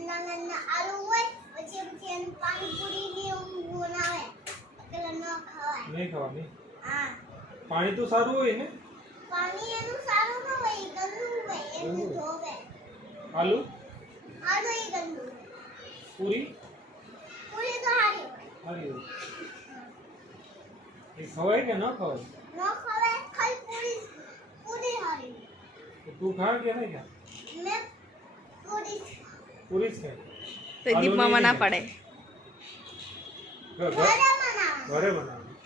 નાના આલુ હોય પછી પાણીપુરી ની બનાવે એટલે ન ખવાય નહીં ખાવાની હા પાણી તો સારું હોય ને પાણી એનું સારું ન હોય ગંદુ હોય એનું ધોવે આલુ એ ગંદુ પૂરી પૂરી તો હારી સારી હોય એ ખવાય કે ન ખવાય ન ખવાય ખાલી પૂરી હારી તો તું ખા કે નહીં ખા મેં પૂરી પૂરી જ ખાય તો દીપ મામા ના પડે ઘરે બનાવવાનું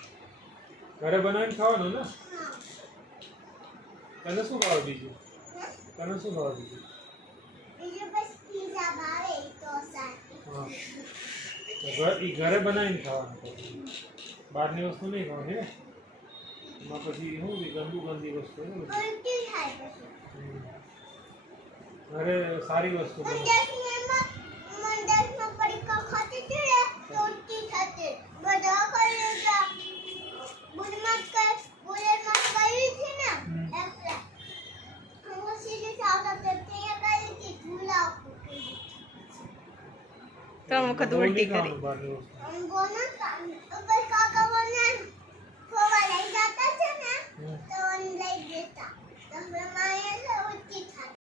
ઘરે બનાવીને ખાવાનું ને તને શું ભાવે બીજું તને શું ભાવે બીજું બીજું બસ પીઝા ભાવે ઢોસા હા તો ઘરે બનાવીને ખાવાનું પછી બહારની વસ્તુ નહીં ખાવાની ને એમાં પછી શું ગંદી વસ્તુ ને બધી. ઉલટી થાય પછી ઘરે સારી વસ્તુ બને. મંડળમાં પડીકા ખાતી હતી ને તો ઉલટી થતી બધા કરી લીધા બુડમાં ગઈ હતી ને એટલે હું સીધી આવતા તે ત્યાં ગઈ હતી ઝૂલા ત્રણ વખત ઉલટી કરી ખાવાનું બહારની વસ્તુ. બોના કાકા બોને ખોવા લઈ જતા છે ને તો લઈ દેતા તો મારે ઉલટી થાય